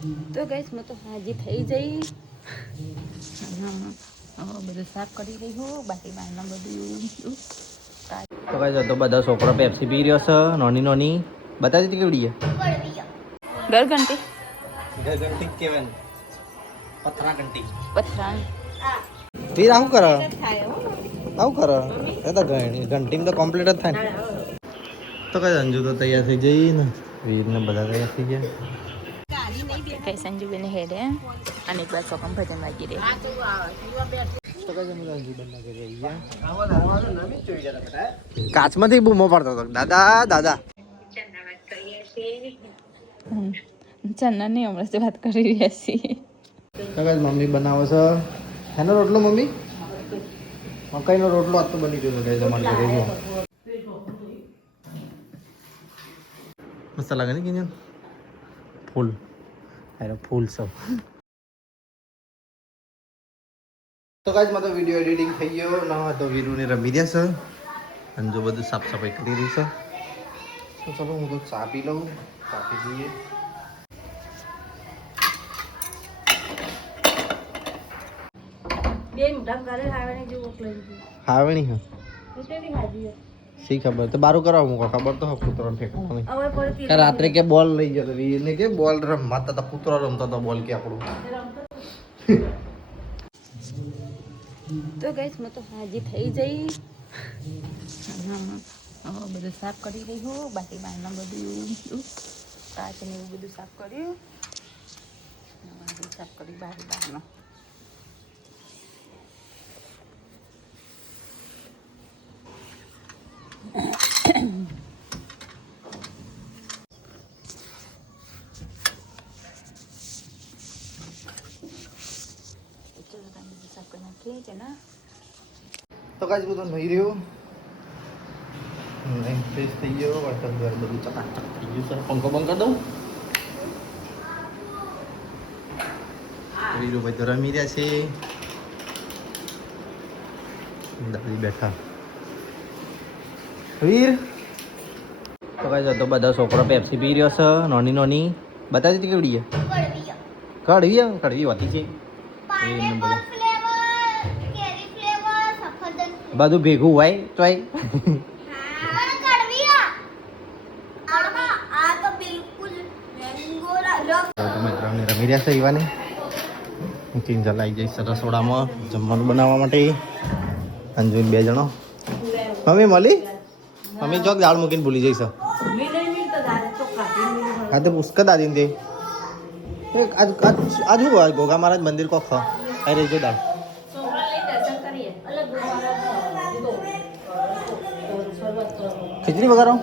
તો ગાઈસ હું તો હાજી થઈ જઈ બધું સાફ કરી રહી હું બાકી બહારના બધું તો ગાઈસ તો બધા છોકરો પેપ્સી પી રહ્યો છે નોની નોની બતાવી દીધી કેવડી ગરઘંટી ગરગંટી કેવન પથરા ઘંટી પથરા વીર આવું કરે આવું કરે એ તો ઘંટી તો કમ્પ્લીટ જ થાય ને તો કઈ અંજુ તો તૈયાર થઈ જઈ ને વીર ને બધા તૈયાર થઈ ગયા કઈ સંજુબેન હેડે અને એક બાર ચોકમ ભજન વાગી રહે તો કઈ અંજુ બના કરી રહી કાચમાંથી બૂમો પાડતો હતો દાદા દાદા ચન્ના નહીં હમણાં વાત કરી રહ્યા છીએ તો કઈ મમ્મી બનાવો છે એનો રોટલો મમ્મી મકાઈનો રોટલો આજ તો બની ગયો કઈ તમારે ઘરે જો મસ્ત લાગે ને કિંજન ફૂલ અરે ફૂલ સબ તો ગાઈસ માં તો વિડિયો એડિટિંગ થઈ ગયો ના તો વીરુને રમી રહ્યા છે અને જો બધું સાફ સફાઈ કરી રહી છે તો ચલો હું તો ચા પી લઉં ચા પી લઈએ હાવણી હા સી ખબર તો બારું કરવા મૂકો ખબર તો કૂતરો ફેંકવાનો નહીં રાત્રે કે બોલ લઈ જતો વીરને કે બોલ રમતા હતા કૂતરો રમતો હતો બોલ કે આપણું તો ગાઈસ હું તો હાજી થઈ જઈ બધું સાફ કરી રહી હું બાકી બહારના બધું કાચ ને એવું બધું સાફ કર્યું સાફ કરી બહારનો તો ગાઈસ હું તો નહીં રહ્યો નહીં ફ્રેશ થઈ ગયો વર્તન ઘર બધું ચકાચક થઈ ગયું છે પંખો બંધ કરી દઉં વીરુભાઈ તો રમી રહ્યા છે દાદી બેઠા વીર તો ગાઈસ તો બધા છોકરો પેપ્સી પી રહ્યો છે નોની નોની બતાવી દીધી કેવડી કડવી કડવી હોતી છે બધું ભેગું હોય તોય રમી રહ્યા છે ઈવાની કિંજલ આવી જઈશ રસોડામાં જમવાનું બનાવવા માટે અંજુન બે જણો મમ્મી મળી મમ્મી ચોક દાળ મૂકીને ભૂલી જઈશ હા તો પુષ્કર દાદીને તે આજ શું હોય ગોગા મહારાજ મંદિર કોક આવી રહેજો દાળ ખીચડી વગાડો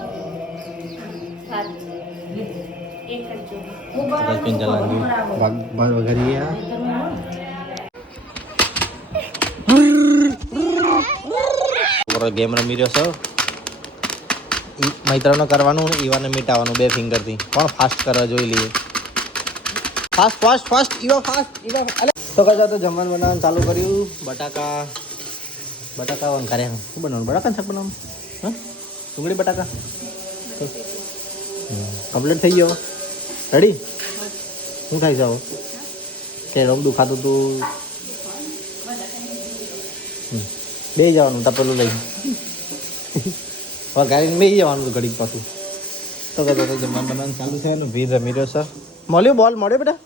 કિંજલ અંજુ ભાત વગાડીએ ગેમ રમી રહ્યો છો મૈત્રનો કરવાનું ઈવાને મીટાવાનું 2 ફિંગરથી કોણ ફાસ્ટ કરવા જોઈ લઈએ fast fast fast Eva fast Eva તો કજા તો જમવાનું બનાવવાનું ચાલુ કર્યું બટાકા વંકાર્યા શું બનાવવાનું બટાકા શાક બનાવવાનું હા ડુંગળી બટાકા કમ્પ્લીટ થઈ ગયો રેડી શું થાય છે હવે કે રોમ દુખાતું તું બે જવાનું તપેલું લઈ ગાડીને બે જવાનું ઘડીક પાછું તો કહેતો તો જમવાનું બનાવવાનું ચાલુ છે એનું ભીડ રમી રહ્યો સર મળ્યો બોલ મળ્યો બેટા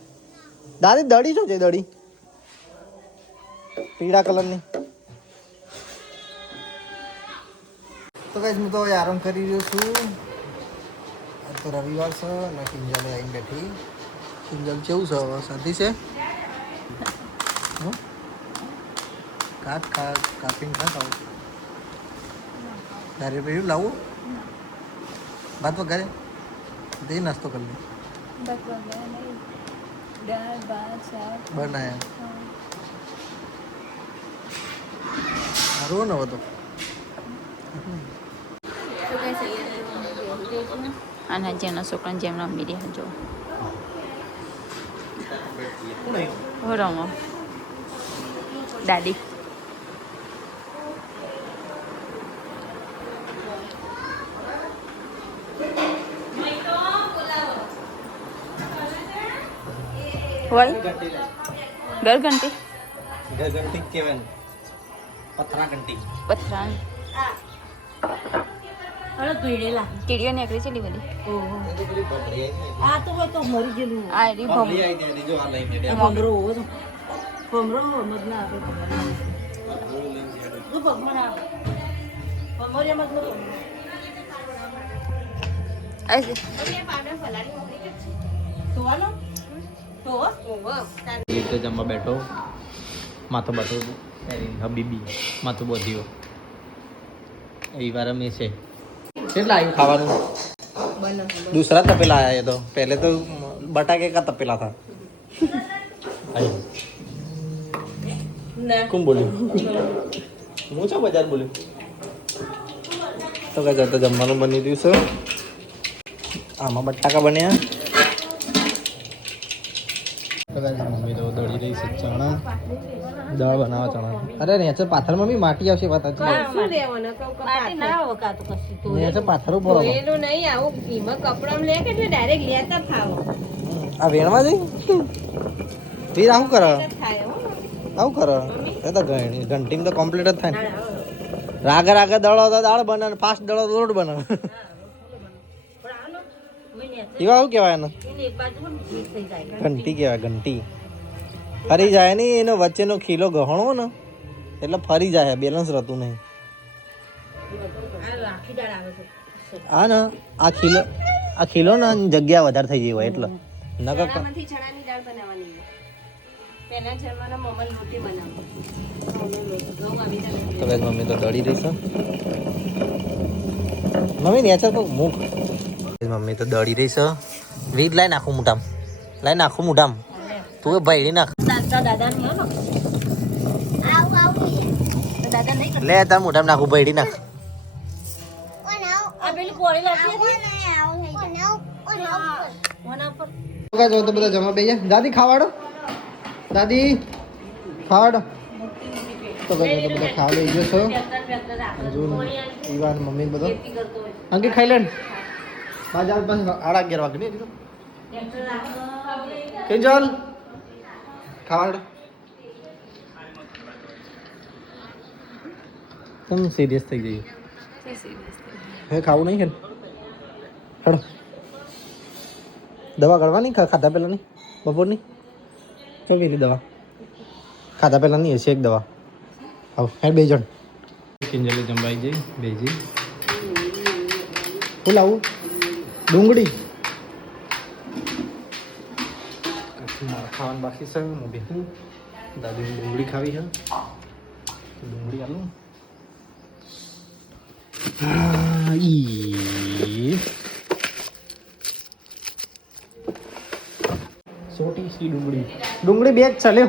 દાદી દડી શું છે દડી પીળા કલરની તો કઈ હું તો હવે આરામ કરી રહ્યો છું તો રવિવાર છે અને કિંજલે આવીને બેઠી કિંજલ કેવું છે હવે શાંતિ છે કાપીને ખાવ તારે પેલું લાવું ભાત વગારે તે નાસ્તો કરી લે બનાયા સારું ને હવે તો અને જેના છોકરાને જેમ રમી રહ્યા જો રમો દાદી વળી ગરઘંટી ઘંટી કહેવાય ને. પથરા ઘંટી. પથરા કીડીઓ નીકળી છે બધી આ એરી રીતે જમવા બેઠો માથું બાથું હબીબી માથું બધીઓ એ વાર અમે છે કેટલા આવ્યું ખાવાનું दूसरा तपेला आया ये तो पहले तो बटाके का तपेला था कौन बोले मुझे बाजार बोले तो क्या जाता जमवानू बनी दिवस आमा बटाका बने तो क्या मम्मी तो दौड़ी रही से चना दाल बनावा चना अरे नहीं अच्छा पाथर में भी माटी आवशे बात अच्छी नहीं अच्छा पाथर ऊपर आ वेणवा जई वीर आવું કરે આવું કરે એ તો ઘંટી તો કમ્પ્લીટ જ થાય ને રાગે રાગે દળો તો દાળ બને ને ફાસ્ટ દળો તો રોટ બને એવા આવું કહેવાય ને ઘંટી કહેવાય ઘંટી ફરી જાય ને એનો વચ્ચેનો ખીલો ગહણો ને એટલે ફરી જાય બેલેન્સ રહેતું નહીં હા ને આ ખીલો ને જગ્યા વધારે થઈ ગઈ હોય એટલે નકર ચણાની દાળ બનાવવાની પહેલા જમવાના મમન રોટી બનાવો તો ગાઈસ મમ્મી તો દળી રહી છે મમ્મી નેચર તો મુખ મમ્મી તો દળી રહી છે વીજ લાઈ નાખું મોઢામાં લાઈ નાખું મોઢામાં તું એ ભાઈડી નાખ લે તાર મોઢામાં નાખું ભાઈડી નાખ તો બધા જમા બે દાદી ખાવાડો દાદી ખાવાડો તો બધા ખાવા લઈ ગયો છો ઈવાન મમ્મી બધો અંકિત ખાઈ લે બાજાર પાસે 11:30 વાગે નહીં કે ચાલ ખાવાડો तुम सीरियस થઈ ગઈ હે ખાવું નહીં કે હડો દવા ગળવાની ખાધા પહેલા નહીં બપોરની કેવી દવા ખાધા પહેલા નહીં હશે એક દવા આવ હે બે જણ કિંજલે જમવાઈ જઈ બેજી હું લાવું ડુંગળી ખાવાનું બાકી છે હું બેસું દાદીની ડુંગળી ખાવી છે ડુંગળી આલું छोटी सी डूंगड़ी भी अच्छा ले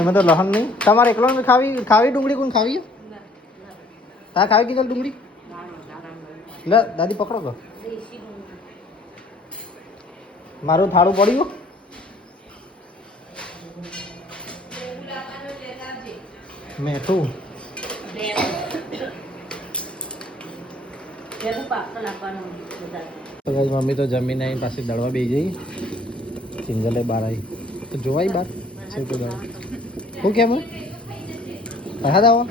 मतलब लहन नहीं તમારે એકલો ને ખાવી ડુંગળી કોણ ખાવી તા ખાવી કીધું ડુંગળી લે દાદી પકડો કો મારું થાળું પડ્યું મેઠું તો ગાઈસ મમ્મી તો જમીને અહીં પાસે દળવા બેસી જઈ ચિંજલે બહાર આવી તો જોવાય બાર છે તો દળ શું કેમ હા દાવો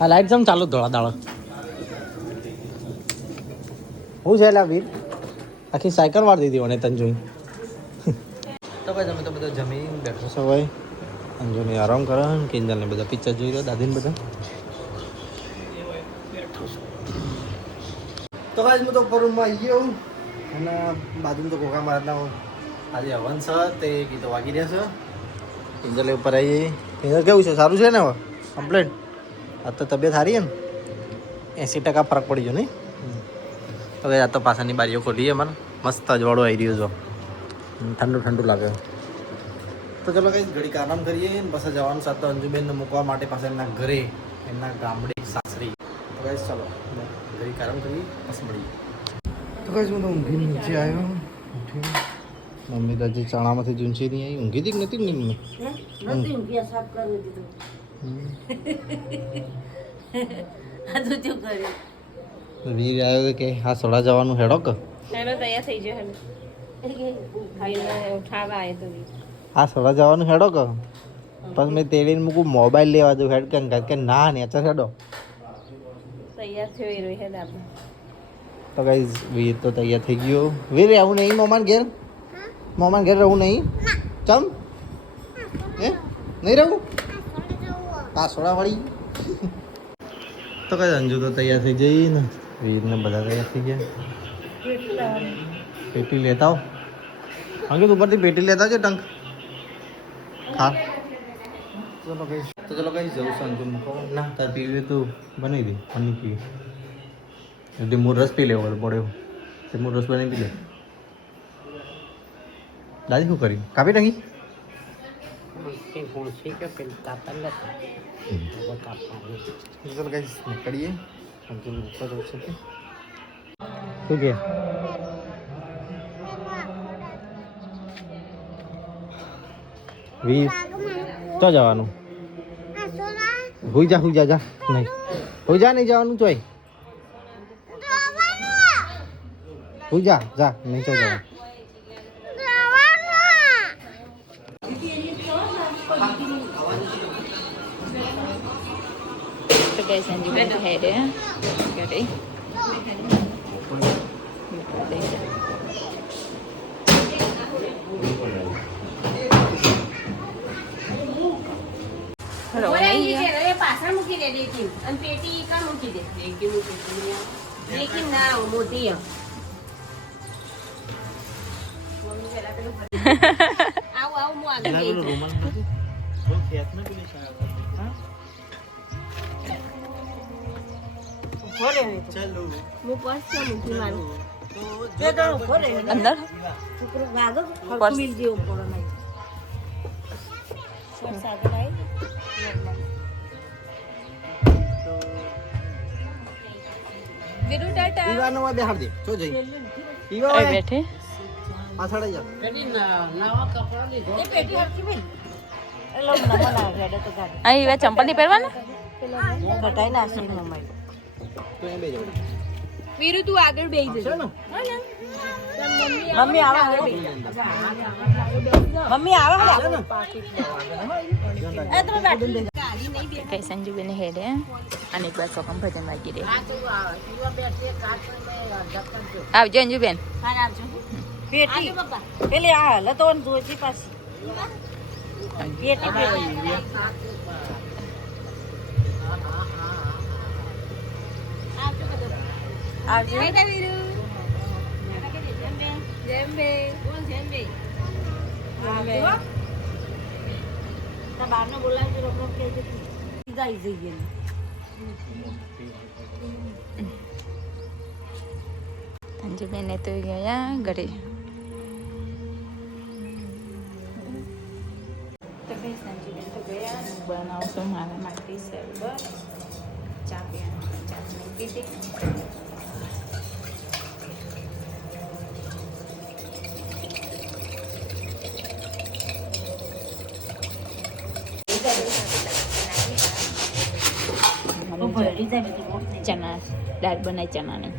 આ લાઈટ જમ ચાલુ ધોળા દાળ હું છે લા વીર આખી સાયકલ વાર દીધી મને તન જોઈ તો ભાઈ તમે તો બધા જમીન બેઠો છો ભાઈ અંજુને આરામ કરે કિંજલને બધા પિક્ચર જોઈ રહ્યો દાદીને બધા તો ભાઈ હું તો ઉપર રૂમમાં આવી ગયો અને બાજુમાં તો ઘોઘા મારતા આજે હવન છે તે ગીતો વાગી રહ્યા છે કિંજલે ઉપર આવી જઈ કિંજલ કેવું છે સારું છે ને હવે કમ્પ્લેટ આ તો તબિયત સારી છે ને 80% ફરક પડી ગયો નહીં તો ભાઈ આ તો પાછળની બારીઓ ખોલી મને મસ્ત અજવાળો આવી રહ્યો છો ઠંડુ ઠંડુ લાગે તો ચલો કઈ ઘડીક આરામ કરીએ ને પછી જવાનું સાથે અંજુબેનને મૂકવા માટે પાસે એમના ઘરે એમના ગામડે સાસરી તો કઈ ચલો ઘડીક આરામ કરીએ પછી મળીએ તો કઈ હું તો ઊંઘી નીચે આવ્યો મમ્મી તો હજી ચણામાંથી ઝૂંચી નહીં આવી ઊંઘી હતી કે નથી ઊંઘી આ તો શું કર્યું વીર આવ્યો કે હા સોડા જવાનું હેડો કે હેલો તૈયાર થઈ ગયો હેલો એટલે કે ખાઈને ઉઠાવા આવ્યો તો બી હા સોડા જવાનું હેડો કે પણ મેં તેડીને મૂકું મોબાઈલ લેવા દઉં હેડ કે ના નેચર હેડો તૈયાર થયો એ રહ્યો હેડ આપણે તો ગાઈઝ વીર તો તૈયાર થઈ ગયો વીર આવું નહીં મોમાન ઘેર રહું નહીં ચમ હે નહીં રહું આ સોડા વાળી તો કઈ અંજુ તો તૈયાર થઈ જઈ ને વીરને બધા તૈયાર થઈ ગયા પેટી લેતા આવો અંકિત ઉપરથી પેટી લેતા આવજો ટંક હા ચલો કઈ તો ચલો કઈ જવું છે અંકુ મૂકો ના તાર પીવી તું બની દે પની પીવી એટલે મૂળ રસ પી લેવો પડ્યો તે મૂળ રસ બની પી લે દાદી શું કર્યું કાપી નાખી ચલો કઈ નીકળીએ અંકુ ઉપર જવું છે શું કે વીસ તો જવાનું હુઈ જા જા નહીં હુઈ જા નહીં જવાનું ચોય હુઈ જા નહીં તો જવાનું તો guys, Sanju went ahead, Got it. પાછળ મૂકી દે દેખી અને પેટી કાં મૂકી દે દેખી ના મોટી આવું હું આગળ અંદર વીરુ ટાટા ઈવાનો માં બેહાડ દે જો જઈ ઓય બેઠે પાછળ જા આ ઈવા ચંપલ ની પહેરવાના તું એમ બેજો વીરુ તું આગળ બેહી જજો મમ્મી આવે કઈ સંજુ બેન હેડે અને એક વાર ચોકમ ભજન વાગી દે આવજો અંજુ બેન પેલી આ લતો જોજી પાછી આવજો વીરુ જેમ્બે બોલ જેમ્બે તા બારનો બોલાવજો રોકરો કે જાય જઈએ અંજુ બેન તો ગયા ઘરે તો કઈ સંજુ બેન તો ગયા બનાવશો મારા માટે સરબત ચા પીવાનું ચા પીધી ચણા દાળ બનાવી ચણાની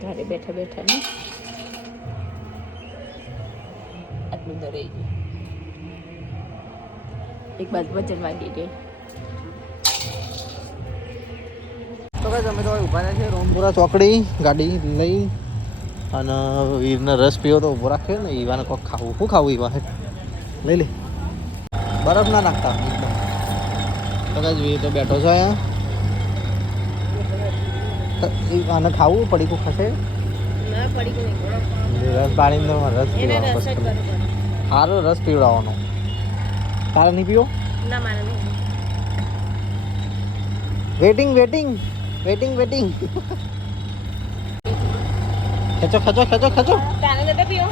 ઘરે બેઠા બેઠા ને આટલું દરાઈ ગયું એક બાજુ વજન વાગી ગઈ તો કઈ અમે તો ઉભા રહ્યા છે રોમપુરા ચોકડી ગાડી લઈ અને વીરને રસ પીવો તો ઉભો રાખ્યો ને ઈવાને કોક ખાવું શું ખાવું ઈવા લઈ લે બરફ ના નાખતા તો કઈ વીર તો બેઠો છો અહીંયા આને ખાવું પડી કો ખાશે ના પડી ગઈ રસ પાણી રસ પીવાનો સારો રસ પીવડાવવાનો તારે નહીં પીવો ના મારે નહીં વેટિંગ ખેંચો કાલે નતા પીઓ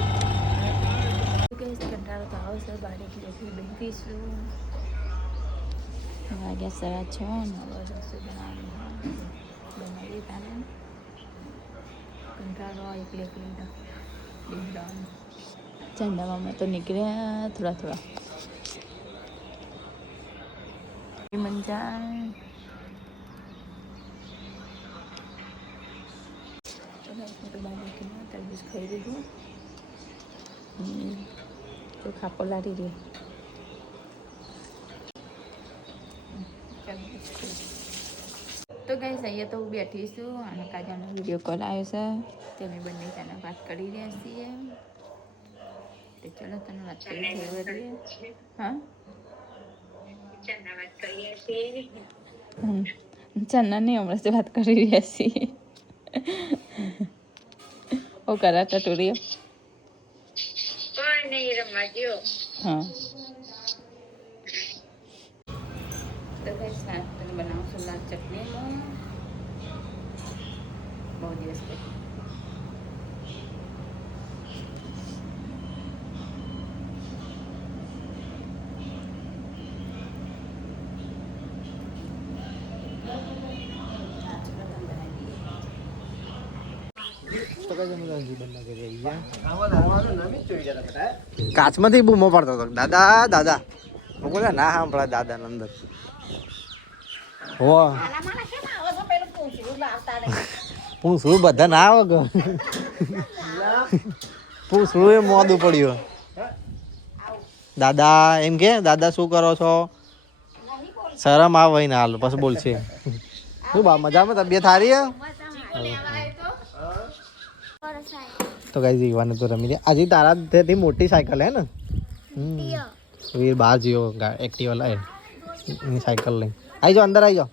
કંટાળો તો આવશે બારે બેસીશું વાગ્યા 6:30 ને રસોઈ બનાવી કાલે કંટાળો એકલી ઝંડામાં તો નીકળ્યા થોડા મંજાય તરબૂચ ખાઈ લીધું ચોખા પલાળી દે તો ગાઈસ અહીંયા તો હું બેઠી છું અને કાજલનો વિડીયો કોલ આવ્યો છે તે અમે બંને તને વાત કરી રહ્યા છીએ તો ચલો તને વાત કરી ફેવરીએ હા ચન્ના નહીં હમણાં જ વાત કરી રહ્યા છીએ ઓ કરાતા ટુરીઓ હા તો ગાઈસ નાસ્તો બનાવશું લાલ ચટણીમાં બહુ દિવસ પછી કાચમાંથી બૂમો પાડતો હતો દાદા દાદા હું બોલે ના સાંભળા દાદા અંદર હો પૂછડું બધા ના આવે કે પૂછડું એ મોદું પડ્યું દાદા એમ કે દાદા શું કરો છો શરમ આવે ને હાલ પછી બોલશે શું બા મજામાં તબિયત સારી હે તો ગાઈસ ઈવાને તો રમી લે આજે તારા થી મોટી સાયકલ હે ને વીર બહાર જીઓ એક્ટિવા લાય એની સાયકલ લઈ આવી જાઓ અંદર આવી જાઓ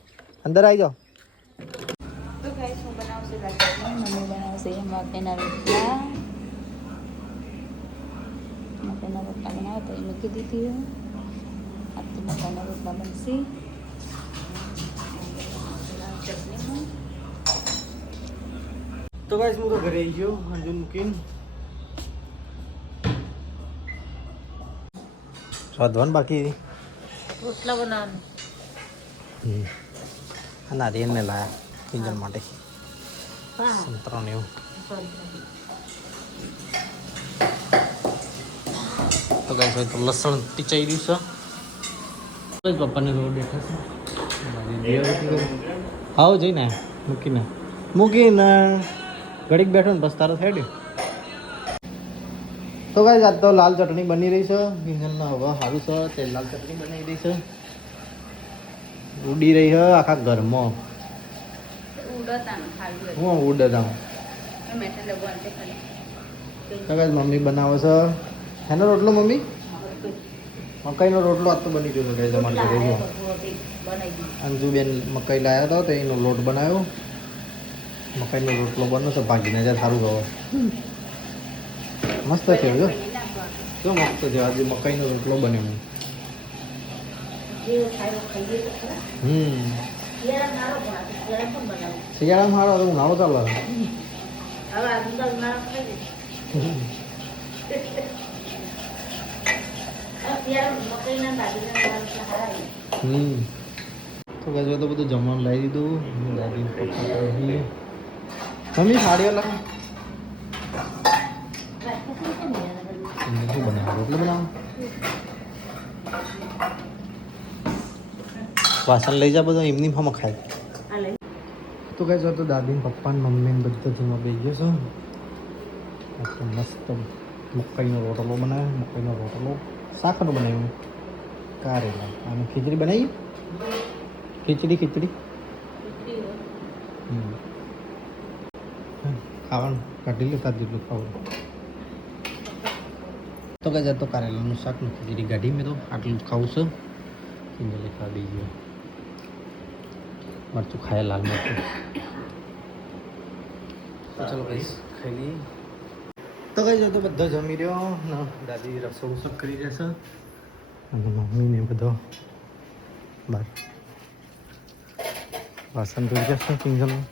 તો ગાઈસ હું બનાવશે દાળ ચટણી મમ્મી બનાવશે મકાઈના રોટલા બનાવો તો એ મૂકી દીધી આ તો મકાઈના રોટલા બનશે દાળ ચટણીમાં તો ગાઈસ હું તો ઘરે આવી ગયો અંજુ મૂકીને સ્વાદવાન બાકી રોટલા બનાવવાનું નારિયેળને લાયા કિંજલ માટે સંતરા ને એવું તો ગાઈસ હોય તો લસણ ટીચાઈ રહ્યું છે પપ્પાને રોડ બેઠા છે આવો જઈને મૂકીને ઘડીક બેઠો ને બસ તારો થઈ તો ગાઈસ આજ તો લાલ ચટણી બની રહી છે કિંજલના હવે સારું છે તે લાલ ચટણી બનાવી રહી છે ઉડી રહી છે આખા ઘરમાં હું ઉડતા મમ્મી બનાવે છે એનો રોટલો મમ્મી મકાઈનો રોટલો આજ તો બની ગયો છે તમારે ઘરે જો અંજુબેન મકાઈ લાવ્યા હતા તો એનો લોટ બનાવ્યો મકાઈનો રોટલો બન્યો છે ભાગીને જાય સારું ગયો મસ્ત છે જો જો મસ્ત છે આજે મકાઈનો રોટલો બન્યો શિયાળામાં સારો ઉનાળો ચાલે તો ગજવા તો બધું જમવાનું લાવી દીધું દાદી મમ્મી સાડીઓ લાવ શું બનાવ રોટલો બનાવ વાસણ લઈ જા બધું એમની ફામાં ખાય તો કઈ જો તો દાદી પપ્પા ને મમ્મી ને બધા જેમાં બે ગયો છો મસ્ત મકાઈનો રોટલો બનાવ્યો મકાઈનો રોટલો શાકનો બનાવ્યું કારેલા અને ખીચડી બનાવી ખીચડી ખાવાનું કાઢી લે તાર જેટલું ખાવાનું તો કઈ જતો કારેલાનું શાક ને ખીચડી કાઢી મેં તો આટલું ખાવું છે કિંજલે ખાધી ગયો મરચું ખાય લાલ મરચું ચાલો ભાઈ ખાઈ લઈએ તો કઈ જતો બધા જમી રહ્યો ને દાદી રસોડું સબ કરી રહેશે અને મમ્મીને બધો બહાર વાસણ ધોઈ જશે કિંજલનું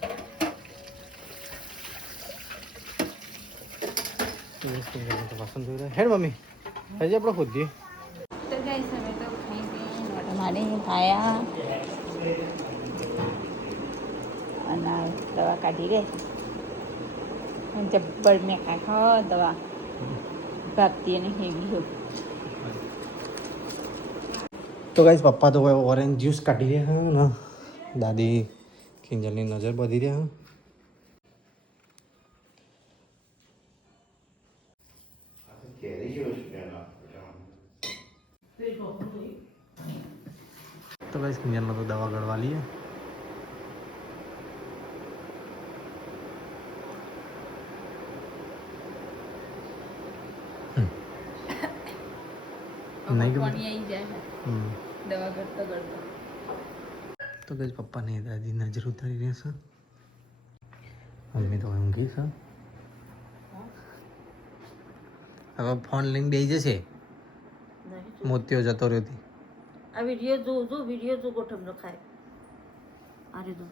વાસણ ધોઈ રહ્યા હેડ મમ્મી હજી આપણે ખોદીએ તો ગાઈસ અમે તો ખાઈ પી મારી ખાયા અને દવા કાઢી ગઈ જબ્બર મેં ખાખો દવા ભાગતી અને હેવી હો તો ગાઈસ પપ્પા તો ઓરેન્જ જ્યુસ કાઢી રહ્યા હે ને દાદી કિંજલની નજર બધી રહ્યા તો ગાઈસ કિંજલનો તો દવા ગળવા લઈએ નહીં ગમે? પાણી આવી જાય દવા કરતા કરતા. તો ગાઈસ પપ્પાને દાદી નજર ઉતારી રહ્યા છે મમ્મી તો ઊંઘી છે હવે ફોન લઈને બેસી જશે મોતિયો જતો રહ્યો હતી આ વિડીયો જો વિડીયો જો ગોઠમ રખાય અરે તો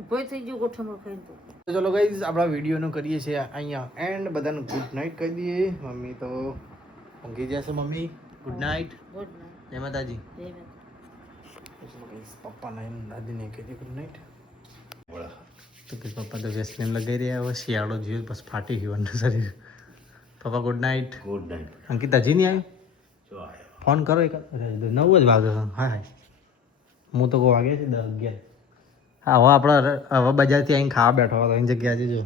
ઉભો થઈ ગયો ગોઠમ રખાય તો ચલો ગાઈઝ આપણા વિડીયોનો કરીએ છીએ અહીંયા એન્ડ બધાને ગુડ નાઇટ કહી દઈએ મમ્મી તો ઊંઘી જશે mummy good night good night જય માતાજી જય માતા. ચલો ગાઈઝ પપ્પાને એમ દાદીને કહી દે ગુડ નાઇટ તો કે પપ્પા તો વેસ્ટલેન્ડ લગાવી રહ્યા હવે શિયાળો જોયું બસ ફાટી ગયું શરીર પપ્પા ગુડ નાઇટ અંકિત હજી નહીં આવ્યો ફોન કરો એક 9 જ વાગે હા હા હું તો કહું વાગે છે 10-11 હા હવે આપણે હવે બજારથી આવીને ખાવા બેઠો હતો એની જગ્યા છે જો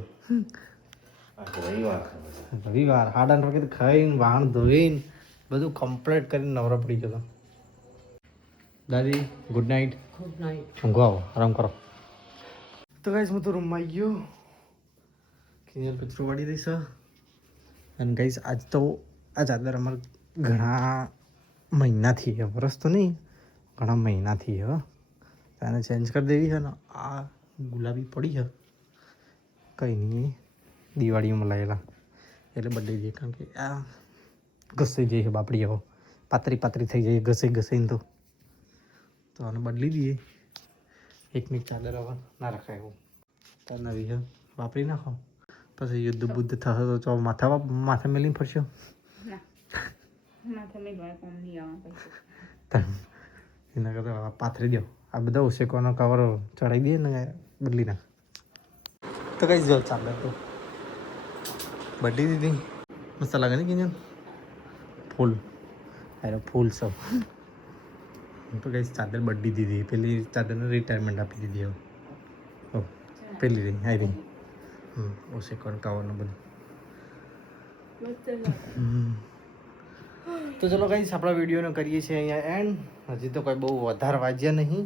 રવિવાર 8:30 વાગે ખાઈને વાહન ધોઈને બધું કમ્પ્લીટ કરીને નવરો પડી ગયો દાદી ગુડ નાઇટ ગુડ નાઈટ. ઊંઘો આવો આરામ કરો તો ગાઈસ હું તો રૂમમાં આવી ગયો કિંજલ કચરો વાળી દઈશ અને ગાઈસ આજ તો આ ચાદર અમારે ઘણા મહિનાથી છે વરસ તો નહીં ઘણા મહિનાથી હવે તેને ચેન્જ કરી દેવી છે ને આ ગુલાબી પડી છે કંઈ નહીં દિવાળીમાં લાવેલા એટલે બદલી દઈએ કારણ કે આ ઘસાઈ જાય છે બાપડી હવે પાતળી થઈ જાય ઘસાઈને તો આને બદલી દઈએ એકની ચાદર હવે ના રખાય એવું તો નવી છે વાપરી નાખો પછી યુદ્ધ બુદ્ધ થશે તો ચો માથે મેલીને ફરશો માથે મેં ઘણા કોમ નહીં આવવા એના કરતાં પાથરી દો આ બધા ઓશેકોનો કવર ચડાવી દઈએ ને બદલી નાખ તો કઈ જો ચાદર તો બદલી દીધી મસ્ત લાગે ને કિંજલ ફૂલ અરે ફૂલ સબ તો કઈ ચાદર બદલી દીધી પેલી ચાદરને રિટાયરમેન્ટ આપી દીધી હવે ઓ પેલી રહી આવી રહી ઓશેકોનો કવરનું બધું તો ચલો ગાઈસ આપણા વિડીયોનો કરીએ છીએ અહીંયા એન્ડ હજી તો કોઈ બહુ વધારે વાગ્યા નહીં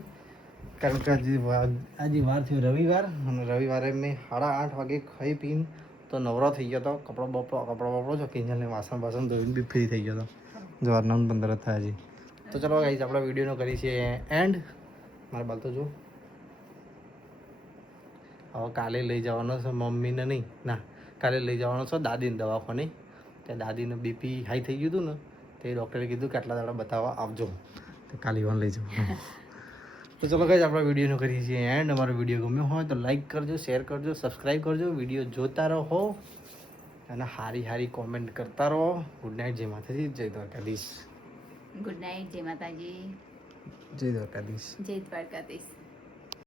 કારણ કે આજે વાર થયો રવિવાર અને રવિવારે મેં 8:30 વાગે ખાઈ પીને તો નવરો થઈ ગયો હતો કપડો બપડો છો કિંજલને વાસણ ધોઈને બી ફ્રી થઈ ગયો હતો જવારના 15 જ થયા હજી તો ચલો ગાઈસ આપણા વિડીયોનો કરીએ છીએ એન્ડ મારા બાલ તો જો હવે કાલે લઈ જવાનો છે મમ્મીને નહીં ના કાલે લઈ જવાનો છે દાદીને દવાખાને ત્યાં દાદીને બીપી હાઈ થઈ ગયું હતું ને તો એ ડૉક્ટરે કીધું કે આટલા દાડા બતાવવા આવજો તો કાલે ઇવન લઈ જાઉં તો ચલો ગાઈસ આપણા વિડીયોનો કરીએ છીએ એન્ડ અમારો વિડીયો ગમ્યો હોય તો લાઈક કરજો શેર કરજો સબસ્ક્રાઈબ કરજો વિડીયો જોતા રહો અને હારી કોમેન્ટ કરતા રહો ગુડ નાઇટ જય માતાજી જય દ્વારકાધીશ ગુડ નાઇટ જય માતાજી જય દ્વારકાધીશ જય દ્વારકાધીશ.